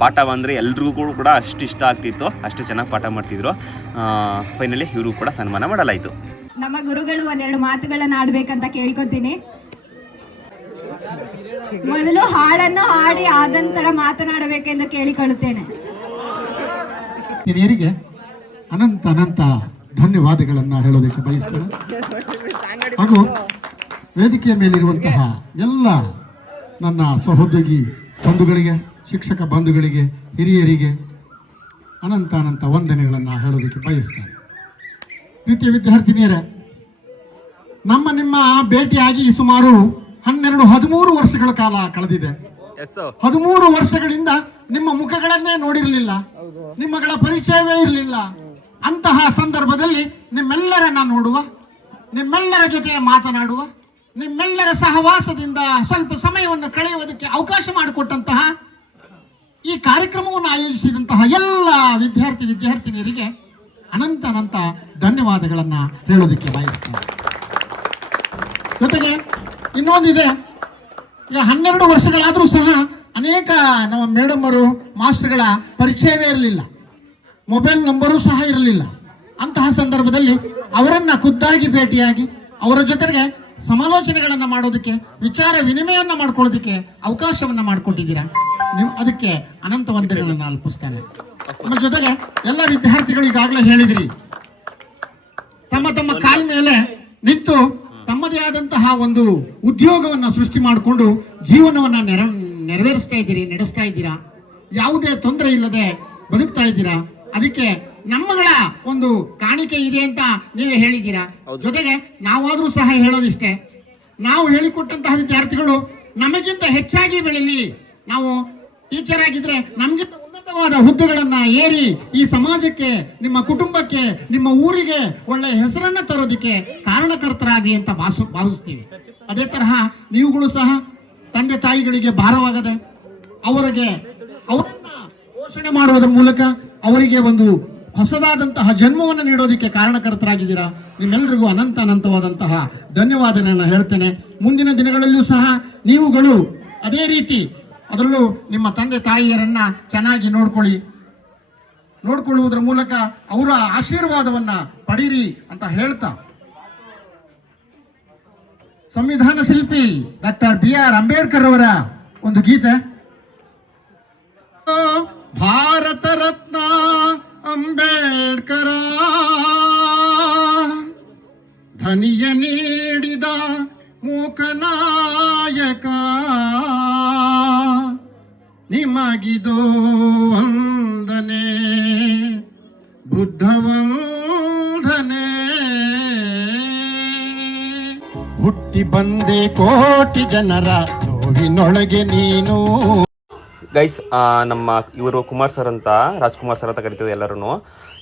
ಪಾಠ ಬಂದರೆ ಎಲ್ರಿಗೂ ಕೂಡ ಅಷ್ಟು ಇಷ್ಟ ಆಗ್ತಿತ್ತು, ಅಷ್ಟು ಚೆನ್ನಾಗಿ ಪಾಠ ಮಾಡ್ತಿದ್ರು. ಫೈನಲಿ ಇವರು ಕೂಡ ಸನ್ಮಾನ ಮಾಡಲಾಯಿತು. ನಮ್ಮ ಗುರುಗಳು ಒಂದೆರಡು ಮಾತುಗಳನ್ನ ಆಡ್ಬೇಕಂತ ಕೇಳ್ಕೊತೀನಿ. ಮೊದಲು ಹಾಡನ್ನು ಹಾಡಿ ಆದಂತರ ಮಾತನಾಡಬೇಕೆಂದು ಕೇಳಿಕೊಳ್ಳುತ್ತೇನೆ. ಹಿರಿಯರಿಗೆ ಅನಂತ ಅನಂತ ಧನ್ಯವಾದಗಳನ್ನ ಹೇಳೋದಕ್ಕೆ ಬಯಸ್ತೇನೆ. ಹಾಗೂ ವೇದಿಕೆಯ ಮೇಲಿರುವಂತಹ ಎಲ್ಲ ನನ್ನ ಸಹೋದ್ಯೋಗಿ ಬಂಧುಗಳಿಗೆ, ಶಿಕ್ಷಕ ಬಂಧುಗಳಿಗೆ, ಹಿರಿಯರಿಗೆ ಅನಂತ ಅನಂತ ವಂದನೆಗಳನ್ನು ಹೇಳೋದಕ್ಕೆ ಬಯಸ್ತೇನೆ. ಪ್ರೀತಿಯ ವಿದ್ಯಾರ್ಥಿನಿಯರೇ, ನಿಮ್ಮ ಭೇಟಿಯಾಗಿ ಸುಮಾರು 12-13 ವರ್ಷಗಳ ಕಾಲ ಕಳೆದಿದೆ. 13 ವರ್ಷಗಳಿಂದ ನಿಮ್ಮ ಮುಖಗಳನ್ನೇ ನೋಡಿರಲಿಲ್ಲ, ನಿಮ್ಮಗಳ ಪರಿಚಯವೇ ಇರಲಿಲ್ಲ. ಅಂತಹ ಸಂದರ್ಭದಲ್ಲಿ ನಿಮ್ಮೆಲ್ಲರನ್ನ ನೋಡುವ, ನಿಮ್ಮೆಲ್ಲರ ಜೊತೆ ಮಾತನಾಡುವ, ನಿಮ್ಮೆಲ್ಲರ ಸಹವಾಸದಿಂದ ಸ್ವಲ್ಪ ಸಮಯವನ್ನು ಕಳೆಯುವುದಕ್ಕೆ ಅವಕಾಶ ಮಾಡಿಕೊಟ್ಟಂತಹ ಈ ಕಾರ್ಯಕ್ರಮವನ್ನು ಆಯೋಜಿಸಿದಂತಹ ಎಲ್ಲ ವಿದ್ಯಾರ್ಥಿನಿಯರಿಗೆ ಅನಂತ ಅನಂತ ಧನ್ಯವಾದಗಳನ್ನ ಹೇಳೋದಕ್ಕೆ ಬಯಸ್ತೇನೆ. ಜೊತೆಗೆ ಇನ್ನೊಂದಿದೆ, ಈಗ 12 ವರ್ಷಗಳಾದರೂ ಸಹ ಅನೇಕ ನಮ್ಮ ಮೇಡಮ್ಮರು ಮಾಸ್ಟರ್ಗಳ ಪರಿಚಯವೇ ಇರಲಿಲ್ಲ, ಮೊಬೈಲ್ ನಂಬರು ಸಹ ಇರಲಿಲ್ಲ. ಅಂತಹ ಸಂದರ್ಭದಲ್ಲಿ ಅವರನ್ನ ಖುದ್ದಾಗಿ ಭೇಟಿಯಾಗಿ ಅವರ ಜೊತೆಗೆ ಸಮಾಲೋಚನೆಗಳನ್ನ ಮಾಡೋದಕ್ಕೆ, ವಿಚಾರ ವಿನಿಮಯವನ್ನ ಮಾಡ್ಕೊಳ್ಳೋದಕ್ಕೆ ಅವಕಾಶವನ್ನ ಮಾಡಿಕೊಟ್ಟಿದ್ದೀರಾ. ನೀವು ಅದಕ್ಕೆ ಅನಂತ ವಂದನೆಗಳನ್ನು ಅರ್ಪಿಸ್ತೇನೆ. ನಮ್ಮ ಜೊತೆಗೆ ಎಲ್ಲ ವಿದ್ಯಾರ್ಥಿಗಳು ಈಗಾಗಲೇ ಹೇಳಿದ್ರಿ, ತಮ್ಮ ಕಾಲ ಮೇಲೆ ನಿಂತು ತಮ್ಮದೇ ಆದಂತಹ ಒಂದು ಉದ್ಯೋಗವನ್ನ ಸೃಷ್ಟಿ ಮಾಡಿಕೊಂಡು ಜೀವನವನ್ನ ನೆರವೇರಿಸ್ತಾ ಇದ್ದೀರಿ, ನಡೆಸ್ತಾ ಇದ್ದೀರಾ. ಯಾವುದೇ ತೊಂದರೆ ಇಲ್ಲದೆ ಬದುಕ್ತಾ ಇದ್ದೀರಾ. ಅದಕ್ಕೆ ನಮ್ಮಗಳ ಒಂದು ಕಾಣಿಕೆ ಇದೆ ಅಂತ ನೀವೇ ಹೇಳಿದ್ದೀರಾ. ಜೊತೆಗೆ ನಾವಾದ್ರೂ ಸಹ ಹೇಳೋದಿಷ್ಟೇ, ನಾವು ಹೇಳಿಕೊಟ್ಟಂತಹ ವಿದ್ಯಾರ್ಥಿಗಳು ನಮಗಿಂತ ಹೆಚ್ಚಾಗಿ ಬೆಳೀಲಿ. ನಾವು ಟೀಚರ್ ಆಗಿದ್ರೆ ನಮಗಿಂತ ಉನ್ನತವಾದ ಹುದ್ದೆಗಳನ್ನ ಏರಿ ಈ ಸಮಾಜಕ್ಕೆ, ನಿಮ್ಮ ಕುಟುಂಬಕ್ಕೆ, ನಿಮ್ಮ ಊರಿಗೆ ಒಳ್ಳೆಯ ಹೆಸರನ್ನ ತರೋದಕ್ಕೆ ಕಾರಣಕರ್ತರಾಗಿ ಅಂತ ಭಾವಿಸ್ತೀವಿ. ಅದೇ ತರಹ ನೀವುಗಳು ಸಹ ತಂದೆ ತಾಯಿಗಳಿಗೆ ಭಾರವಾಗದೆ ಅವರನ್ನ ಪೋಷಣೆ ಮಾಡುವುದರ ಮೂಲಕ ಅವರಿಗೆ ಒಂದು ಹೊಸದಾದಂತಹ ಜನ್ಮವನ್ನು ನೀಡೋದಕ್ಕೆ ಕಾರಣಕರ್ತರಾಗಿದ್ದೀರಾ. ನಿಮ್ಮೆಲ್ಲರಿಗೂ ಅನಂತವಾದಂತಹ ಧನ್ಯವಾದಗಳನ್ನ ಹೇಳ್ತೇನೆ. ಮುಂದಿನ ದಿನಗಳಲ್ಲೂ ಸಹ ನೀವುಗಳು ಅದೇ ರೀತಿ, ಅದರಲ್ಲೂ ನಿಮ್ಮ ತಂದೆ ತಾಯಿಯರನ್ನ ಚೆನ್ನಾಗಿ ನೋಡ್ಕೊಳ್ಳುವುದರ ಮೂಲಕ ಅವರ ಆಶೀರ್ವಾದವನ್ನ ಪಡೀರಿ ಅಂತ ಹೇಳ್ತಾ, ಸಂವಿಧಾನ ಶಿಲ್ಪಿ ಡಾಕ್ಟರ್ BR ಅಂಬೇಡ್ಕರ್ ಅವರ ಒಂದು ಗೀತೆ, ಭಾರತ ರತ್ನ ಅಂಬೇಡ್ಕರ ಧನಿಯ ನೀಡಿದ ಮೂಕನಾಯಕ, ನಿಮಗಿದು ವಂದನೆ, ಬುದ್ಧ ವಂದನೆ. ಹುಟ್ಟಿ ಬಂದೆ ಕೋಟಿ ಜನರ ನೋವಿನೊಳಗೆ ನೀನು. ಗೈಸ್, ನಮ್ಮ ಇವರು ಕುಮಾರ್ ಸರ್ ಅಂತ, ರಾಜ್ಕುಮಾರ್ ಸರ್ ಅಂತ ಕರಿತೀವಿ ಎಲ್ಲರೂ.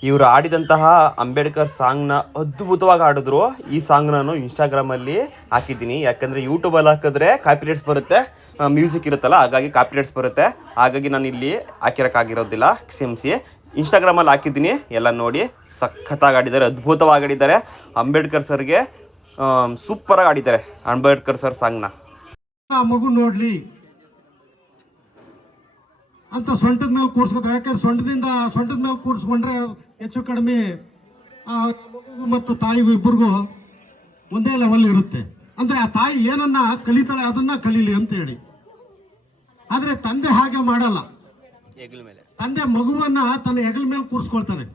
ಇವರು ಆಡಿದಂತಹ ಅಂಬೇಡ್ಕರ್ ಸಾಂಗ್ನ ಅದ್ಭುತವಾಗಿ ಆಡಿದ್ರು. ಈ ಸಾಂಗ್ ನಾನು ಇನ್ಸ್ಟಾಗ್ರಾಮಲ್ಲಿ ಹಾಕಿದ್ದೀನಿ. ಯಾಕಂದರೆ ಯೂಟ್ಯೂಬಲ್ಲಿ ಹಾಕಿದ್ರೆ ಕಾಪಿರೈಟ್ಸ್ ಬರುತ್ತೆ, ಮ್ಯೂಸಿಕ್ ಇರುತ್ತಲ್ಲ, ಹಾಗಾಗಿ ಕಾಪಿರೈಟ್ಸ್ ಬರುತ್ತೆ. ಹಾಗಾಗಿ ನಾನು ಇಲ್ಲಿ ಹಾಕಿರೋಕ್ಕಾಗಿರೋದಿಲ್ಲ, ಕ್ಷಮಿಸಿ. ಇನ್ಸ್ಟಾಗ್ರಾಮಲ್ಲಿ ಹಾಕಿದ್ದೀನಿ, ಎಲ್ಲ ನೋಡಿ. ಸಖತ್ತಾಗಿ ಆಡಿದ್ದಾರೆ, ಅದ್ಭುತವಾಗಿ ಆಡಿದ್ದಾರೆ. ಅಂಬೇಡ್ಕರ್ ಸರ್ಗೆ ಸೂಪರಾಗಿ ಆಡಿದ್ದಾರೆ ಅಂಬೇಡ್ಕರ್ ಸರ್ ಸಾಂಗ್ನ. ಮಗು ನೋಡ್ಲಿ ಅಂತ ಸೊಂಟದ ಮೇಲೆ ಕೂರಿಸ್ಕೊತಾರೆ. ಯಾಕಂದ್ರೆ ಸೊಂಟದ ಮೇಲೆ ಕೂರಿಸ್ಕೊಂಡ್ರೆ ಹೆಚ್ಚು ಕಡಿಮೆ ಮಗು ಮತ್ತು ತಾಯಿಗೂ ಇಬ್ಬರಿಗೂ ಒಂದೇ ಲೆವೆಲ್ ಇರುತ್ತೆ. ಅಂದ್ರೆ ಆ ತಾಯಿ ಏನನ್ನ ಕಲಿತಾಳೆ ಅದನ್ನ ಕಲೀಲಿ ಅಂತ ಹೇಳಿ. ಆದ್ರೆ ತಂದೆ ಹಾಗೆ ಮಾಡಲ್ಲ. ತಂದೆ ಮಗುವನ್ನ ತನ್ನ ಹೆಗಲ ಮೇಲೆ ಕೂರಿಸ್ಕೊಳ್ತಾನೆ.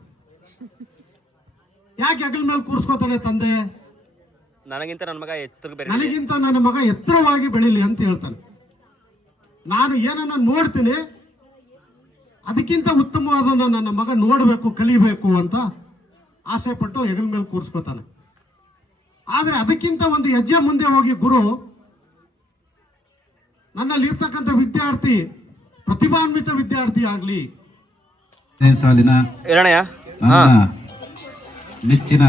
ಯಾಕೆ ಹೆಗಲ ಮೇಲೆ ಕೂರಿಸ್ಕೋತಾನೆ ತಂದೆ? ನನಗಿಂತ ನನ್ನ ಮಗ ಎತ್ತರ ನನಗಿಂತ ನನ್ನ ಮಗ ಎತ್ತರವಾಗಿ ಬೆಳೀಲಿ ಅಂತ ಹೇಳ್ತಾನೆ. ನಾನು ಏನನ್ನ ನೋಡ್ತೀನಿ ಅದಕ್ಕಿಂತ ಉತ್ತಮವಾದನ್ನ ನನ್ನ ಮಗ ನೋಡಬೇಕು, ಕಲಿಬೇಕು ಅಂತ ಆಸೆ ಪಟ್ಟು ಹೆಗಲ ಮೇಲೆ ಕೂರಿಸ್ಕೋತಾನೆ. ಆದರೆ ಅದಕ್ಕಿಂತ ಒಂದು ಹೆಜ್ಜೆ ಮುಂದೆ ಹೋಗಿ ಗುರು ನನ್ನಲ್ಲಿ ಇರ್ತಕ್ಕಂಥ ವಿದ್ಯಾರ್ಥಿ ಪ್ರತಿಭಾನ್ವಿತ ವಿದ್ಯಾರ್ಥಿ ಆಗಲಿ, ಸಾಲಿನ ನನ್ನ ನೆಚ್ಚಿನ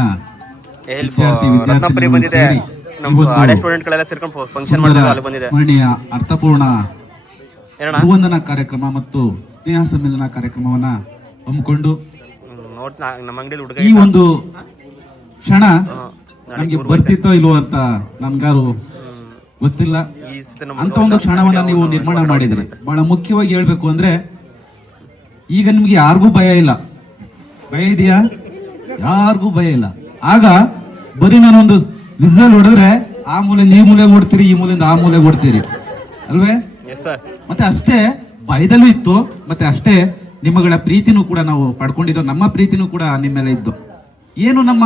ಸ್ಮರಣೀಯ ಅರ್ಥಪೂರ್ಣ ವಂದನಾ ಕಾರ್ಯಕ್ರಮ ಮತ್ತು ಸ್ನೇಹ ಸಮ್ಮೇಳನ ಕಾರ್ಯಕ್ರಮವನ್ನ ಹಮ್ಮಿಕೊಂಡು ಈ ಒಂದು ಕ್ಷಣ ನಮ್ಗೆ ಬರ್ತಿತ್ತೋ ಇಲ್ವೋ ಅಂತ ನಮ್ಗಾರು ಗೊತ್ತಿಲ್ಲ. ಅಂತ ಒಂದು ಕ್ಷಣವನ್ನ ನೀವು ನಿರ್ಮಾಣ ಮಾಡಿದ್ರಿ. ಬಹಳ ಮುಖ್ಯವಾಗಿ ಹೇಳ್ಬೇಕು ಅಂದ್ರೆ ಈಗ ನಿಮ್ಗೆ ಯಾರಿಗೂ ಭಯ ಇಲ್ಲ. ಭಯ ಇದೆಯಾ? ಯಾರಿಗೂ ಭಯ ಇಲ್ಲ. ಆಗ ಬರೀ ನಾನೊಂದು ವಿಸಲ್ ಹೊಡೆದ್ರೆ ಆ ಮೂಲೆಯಿಂದ ಈ ಮೂಲೆ ಓಡ್ತೀರಿ, ಈ ಮೂಲೆಯಿಂದ ಆ ಮೂಲೆ ಓಡ್ತೀರಿ ಅಲ್ವೇ? ಮತ್ತೆ ಅಷ್ಟೇ ಭಯದಲ್ಲೂ ಇತ್ತು, ಮತ್ತೆ ಅಷ್ಟೇ ನಿಮ್ಮಗಳ ಪ್ರೀತಿನೂ ಕೂಡ ನಾವು ಪಡ್ಕೊಂಡಿದ್ದು. ನಮ್ಮ ಪ್ರೀತಿನೂ ಕೂಡ ನಿಮ್ಮ ಮೇಲೆ ಇದ್ದು. ಏನು ನಮ್ಮ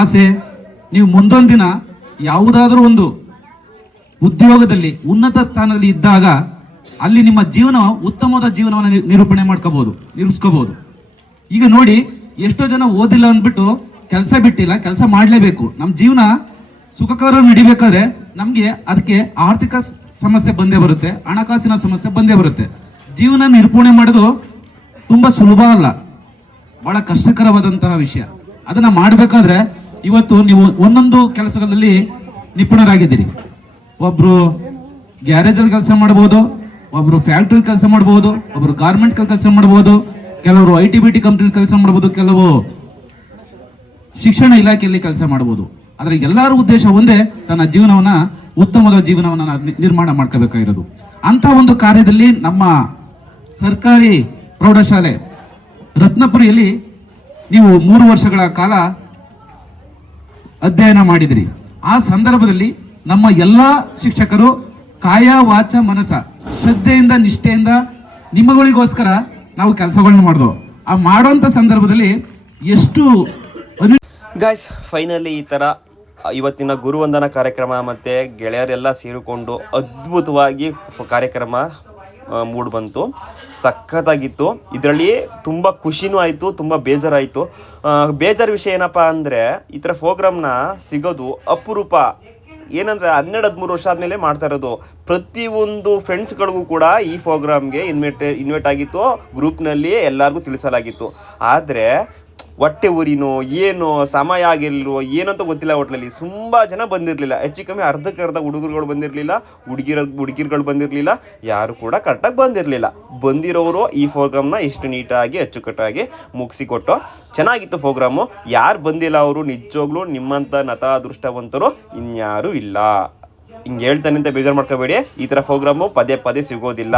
ಆಸೆ, ನೀವು ಮುಂದೊಂದಿನ ಯಾವುದಾದ್ರೂ ಒಂದು ಉದ್ಯೋಗದಲ್ಲಿ ಉನ್ನತ ಸ್ಥಾನದಲ್ಲಿ ಇದ್ದಾಗ ಅಲ್ಲಿ ನಿಮ್ಮ ಜೀವನ ಉತ್ತಮವಾದ ಜೀವನವನ್ನು ನಿರ್ಮಿಸ್ಕೋಬಹುದು. ಈಗ ನೋಡಿ, ಎಷ್ಟೋ ಜನ ಓದಿಲ್ಲ ಅಂದ್ಬಿಟ್ಟು ಕೆಲಸ ಬಿಟ್ಟಿಲ್ಲ, ಕೆಲಸ ಮಾಡಲೇಬೇಕು. ನಮ್ಮ ಜೀವನ ಸುಖಕರ ನಡಿಬೇಕಾದ್ರೆ ನಮಗೆ ಅದಕ್ಕೆ ಆರ್ಥಿಕ ಸಮಸ್ಯೆ ಬಂದೇ ಬರುತ್ತೆ, ಹಣಕಾಸಿನ ಸಮಸ್ಯೆ ಬಂದೇ ಬರುತ್ತೆ. ಜೀವನ ನಿರೂಪಣೆ ಮಾಡೋದು ತುಂಬಾ ಸುಲಭ ಅಲ್ಲ, ಬಹಳ ಕಷ್ಟಕರವಾದಂತಹ ವಿಷಯ. ಅದನ್ನ ಮಾಡಬೇಕಾದ್ರೆ ಇವತ್ತು ನೀವು ಒಂದೊಂದು ಕೆಲಸಗಳಲ್ಲಿ ನಿಪುಣರಾಗಿದ್ದೀರಿ. ಒಬ್ರು ಗ್ಯಾರೇಜ್ ಅಲ್ಲಿ ಕೆಲಸ ಮಾಡಬಹುದು, ಒಬ್ರು ಫ್ಯಾಕ್ಟ್ರಿ ಕೆಲಸ ಮಾಡಬಹುದು, ಒಬ್ರು ಗಾರ್ಮೆಂಟ್ ಕೆಲಸ ಮಾಡಬಹುದು, ಕೆಲವರು IT-BT ಕಂಪ್ನಿ ಕೆಲಸ ಮಾಡಬಹುದು, ಕೆಲವು ಶಿಕ್ಷಣ ಇಲಾಖೆಯಲ್ಲಿ ಕೆಲಸ ಮಾಡಬಹುದು. ಆದ್ರೆ ಎಲ್ಲರ ಉದ್ದೇಶ ಒಂದೇ, ತನ್ನ ಜೀವನವನ್ನ ಉತ್ತಮವಾದ ಜೀವನವನ್ನ ನಿರ್ಮಾಣ ಮಾಡ್ಕೋಬೇಕಾಗಿರೋದು. ಅಂತ ಒಂದು ಕಾರ್ಯದಲ್ಲಿ ನಮ್ಮ ಸರ್ಕಾರಿ ಪ್ರೌಢಶಾಲೆ ರತ್ನಪುರಿಯಲ್ಲಿ ನೀವು 3 ವರ್ಷಗಳ ಕಾಲ ಅಧ್ಯಯನ ಮಾಡಿದ್ರಿ. ಆ ಸಂದರ್ಭದಲ್ಲಿ ನಮ್ಮ ಎಲ್ಲಾ ಶಿಕ್ಷಕರು ಕಾಯ ವಾಚ ಮನಸ ಶ್ರದ್ಧೆಯಿಂದ ನಿಷ್ಠೆಯಿಂದ ನಿಮ್ಮಗಳಿಗೋಸ್ಕರ ನಾವು ಕೆಲಸಗಳನ್ನ ಮಾಡಿದ್ವು. ಆ ಮಾಡೋಂಥ ಸಂದರ್ಭದಲ್ಲಿ ಎಷ್ಟು ಗಾಯ್ಸ್, ಫೈನಲಿ ಈ ಥರ ಇವತ್ತಿನ ಗುರುವಂದನಾ ಕಾರ್ಯಕ್ರಮ ಮತ್ತು ಗೆಳೆಯರೆಲ್ಲ ಸೇರಿಕೊಂಡು ಅದ್ಭುತವಾಗಿ ಕಾರ್ಯಕ್ರಮ ಮೂಡ್ ಬಂತು. ಸಖತ್ತಾಗಿತ್ತು. ಇದರಲ್ಲಿ ತುಂಬ ಖುಷಿನೂ ಆಯಿತು, ತುಂಬ ಬೇಜಾರಾಯಿತು. ಬೇಜಾರು ವಿಷಯ ಏನಪ್ಪ ಅಂದರೆ ಈ ಥರ ಪ್ರೋಗ್ರಾಮ್ನ ಸಿಗೋದು ಅಪರೂಪ. ಏನಂದರೆ 12-13 ವರ್ಷ ಆದಮೇಲೆ ಮಾಡ್ತಾ ಇರೋದು. ಪ್ರತಿಯೊಂದು ಫ್ರೆಂಡ್ಸ್ಗಳಿಗೂ ಕೂಡ ಈ ಪ್ರೋಗ್ರಾಮ್ಗೆ ಇನ್ವೈಟ್ ಆಗಿತ್ತು. ಗ್ರೂಪ್ನಲ್ಲಿ ಎಲ್ಲರಿಗೂ ತಿಳಿಸಲಾಗಿತ್ತು. ಆದರೆ ಹೊಟ್ಟೆ ಊರಿನೋ ಏನೋ ಸಮಯ ಆಗಿರಲಿಲ್ವೋ ಏನಂತ ಗೊತ್ತಿಲ್ಲ. ಹೋಟ್ಲಲ್ಲಿ ತುಂಬ ಜನ ಬಂದಿರಲಿಲ್ಲ. ಹೆಚ್ಚು ಕಮ್ಮಿ ಅರ್ಧಕ್ಕರ್ಧ ಹುಡುಗರುಗಳು ಬಂದಿರಲಿಲ್ಲ, ಹುಡುಗಿರುಗಳು ಬಂದಿರಲಿಲ್ಲ, ಯಾರು ಕೂಡ ಕರೆಕ್ಟಾಗಿ ಬಂದಿರಲಿಲ್ಲ. ಬಂದಿರೋರು ಈ ಪ್ರೋಗ್ರಾಮ್ನ ಇಷ್ಟು ನೀಟಾಗಿ ಅಚ್ಚುಕಟ್ಟಾಗಿ ಮುಗಿಸಿಕೊಟ್ಟು ಚೆನ್ನಾಗಿತ್ತು ಪ್ರೋಗ್ರಾಮು. ಯಾರು ಬಂದಿಲ್ಲ ಅವರು ನಿಜವಾಗ್ಲೂ ನಿಮ್ಮಂಥ ನತ ಅದೃಷ್ಟವಂತರು ಇನ್ಯಾರೂ ಇಲ್ಲ. ಹಿಂಗೆ ಹೇಳ್ತಾನೆ ಅಂತ ಬೇಜಾರು ಮಾಡ್ಕೋಬೇಡಿ. ಈ ಥರ ಪ್ರೋಗ್ರಾಮು ಪದೇ ಪದೇ ಸಿಗೋದಿಲ್ಲ.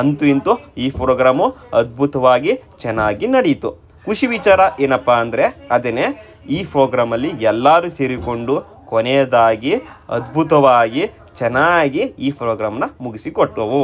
ಅಂತೂ ಇಂತೂ ಈ ಪ್ರೋಗ್ರಾಮು ಅದ್ಭುತವಾಗಿ ಚೆನ್ನಾಗಿ ನಡೆಯಿತು. ಖುಷಿ ವಿಚಾರ ಏನಪ್ಪ ಅಂದರೆ ಅದೇನೆ, ಈ ಪ್ರೋಗ್ರಾಮಲ್ಲಿ ಎಲ್ಲರೂ ಸೇರಿಕೊಂಡು ಕೊನೆಯದಾಗಿ ಅದ್ಭುತವಾಗಿ ಚೆನ್ನಾಗಿ ಈ ಪ್ರೋಗ್ರಾಮ್ನ ಮುಗಿಸಿಕೊಟ್ಟವು.